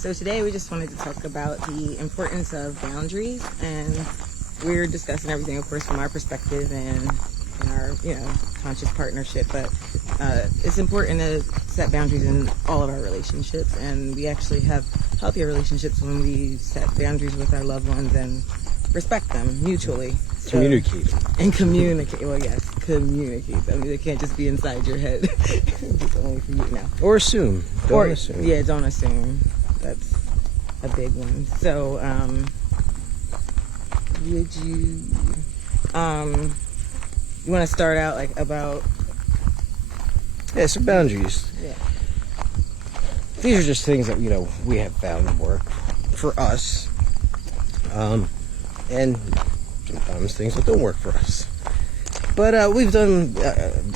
So today we just wanted to talk about the importance of boundaries, and we're discussing everything, of course, from our perspective and our, conscious partnership. But it's important to set boundaries in all of our relationships, and we actually have healthier relationships when we set boundaries with our loved ones and respect them mutually. Communicate. And communicate. Well, yes, communicate. I mean, it can't just be inside your head. It's only for you now. Or assume. Don't assume. Yeah, don't assume. That's a big one. So, would you want to start out about? Yeah, some boundaries. Yeah. These are just things that we have found work for us, and sometimes things that don't work for us. But we've done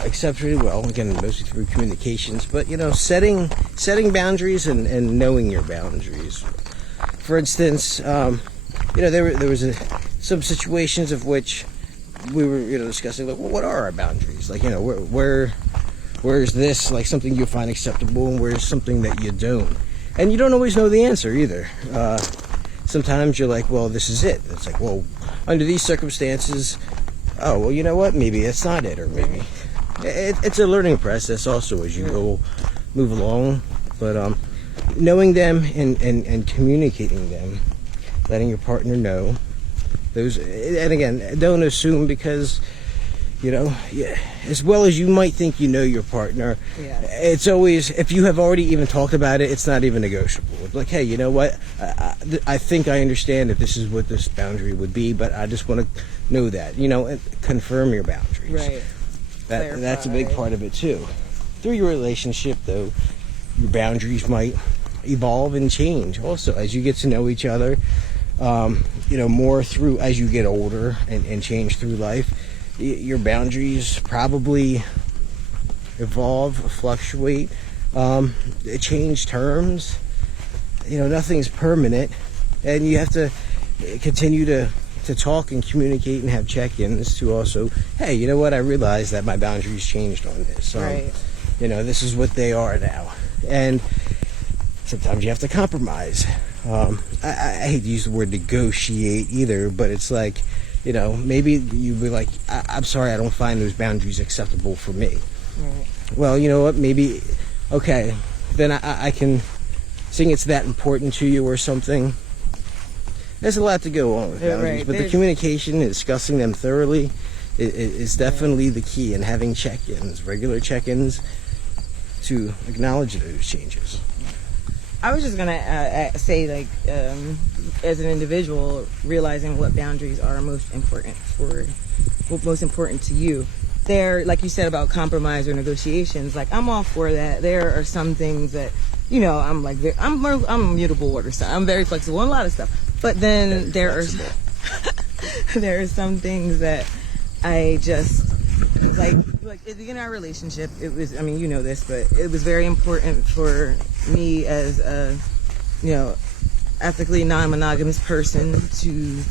exceptionally well, again, mostly through communications, but, setting boundaries and knowing your boundaries. For instance, there was some situations of which we were, discussing, like, well, what are our boundaries? Like, where's this, like, something you find acceptable, and where's something that you don't? And you don't always know the answer either. Sometimes you're like, well, this is it. It's like, well, under these circumstances, oh, well, you know what? Maybe it's not it, or maybe it's a learning process also as you go move along. But knowing them and communicating them, letting your partner know those, and again, don't assume, because as well as you might think your partner, it's always, if you have already even talked about it, it's not even negotiable. It's like, hey, you know what? I think I understand that this is what this boundary would be, but I just want to know that, and confirm your boundaries. Right. That's a big part of it too. Through your relationship, though, your boundaries might evolve and change also as you get to know each other. More through as you get older and change through life. Your boundaries probably evolve, fluctuate, change terms. Nothing's permanent, and you have to continue to talk and communicate and have check-ins to also, hey, you know what? I realize that my boundaries changed on this. Right. This is what they are now, and sometimes you have to compromise. I hate to use the word negotiate either, but it's like, maybe you'd be like, I'm sorry, I don't find those boundaries acceptable for me. Right. Well, you know what, maybe, okay, then I can sing it's that important to you or something. There's a lot to go on with boundaries, right. But the communication and discussing them thoroughly is definitely the key, and having check-ins, regular check-ins, to acknowledge those changes. I was just gonna say, as an individual, realizing what boundaries are most important to you. There, like you said about compromise or negotiations, like, I'm all for that. There are some things that, I'm like, I'm a mutable order, so I'm very flexible in a lot of stuff. But then there are some things that I just like in our relationship. It was, this, but it was very important for me as a, ethically non-monogamous person to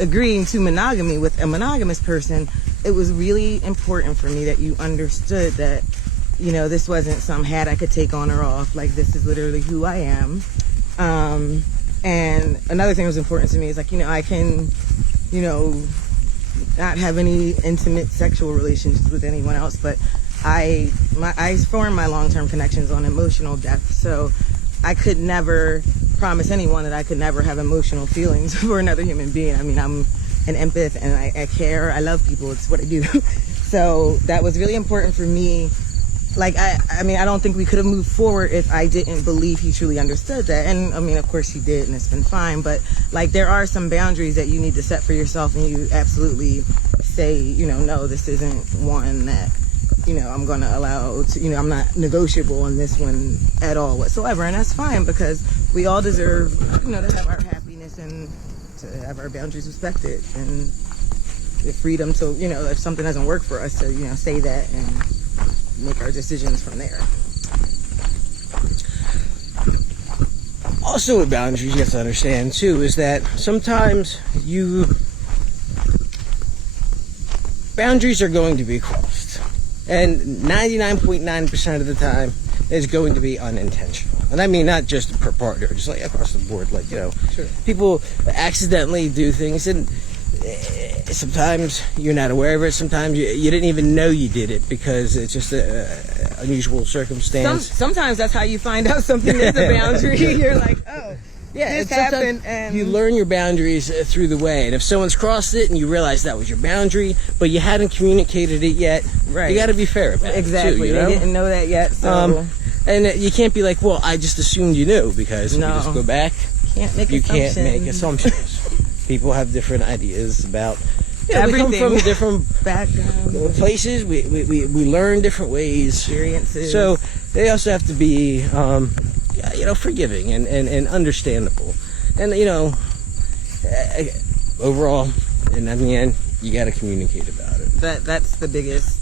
agreeing to monogamy with a monogamous person. It was really important for me that you understood that, this wasn't some hat I could take on or off. Like, this is literally who I am. And another thing that was important to me is, like, I can, not have any intimate sexual relationships with anyone else, but I form my long-term connections on emotional depth. So I could never promise anyone that I could never have emotional feelings for another human being. I mean, I'm an empath, and I care. I love people. It's what I do. So that was really important for me. Like, I don't think we could have moved forward if I didn't believe he truly understood that. And, of course he did, and it's been fine. But, like, there are some boundaries that you need to set for yourself, and you absolutely say, no, this isn't one that, I'm going to allow to, I'm not negotiable on this one at all whatsoever. And that's fine, because we all deserve, to have our happiness and to have our boundaries respected. And the freedom to, if something doesn't work for us, to, say that and make our decisions from there. Also, with boundaries, you have to understand too is that sometimes boundaries are going to be crossed, and 99.9% of the time is going to be unintentional. And I mean not just per partner, just like across the board. Like, you know, people accidentally do things, and sometimes you're not aware of it. Sometimes you didn't even know you did it because it's just an unusual circumstance. Sometimes that's how you find out something is a boundary. You're like, oh, yeah, this happened, and you learn your boundaries through the way. And if someone's crossed it and you realize that was your boundary, but you hadn't communicated it yet, right, you got to be fair about exactly. it too, you know? They didn't know that yet, so and you can't be like, well, I just assumed you knew, because if you just go back, can't make assumptions. People have different ideas about everything. We come from different background places. We learn different ways, experiences. So they also have to be, you know, forgiving and understandable. And, you know, overall, and in the end, you got to communicate about it. That's the biggest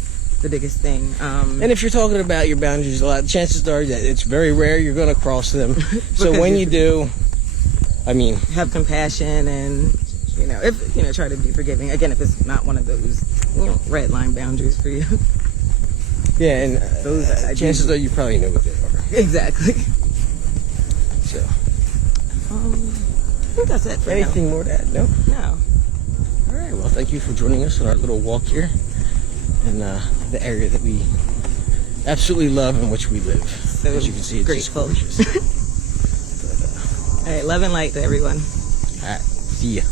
thing. And if you're talking about your boundaries a lot, chances are that it's very rare you're going to cross them. So when you do, I mean, have compassion, and you know, if you know, try to be forgiving. Again, if it's not one of those, you know, red line boundaries for you. Yeah, and those chances are you probably know what they are. Exactly. So, I think that's it for anything now. more to add? No. No. All right. Well, thank you for joining us on our little walk here in the area that we absolutely love and which we live. So as you can see, it's just grateful. gorgeous. All right, love and light to everyone. All right. See ya.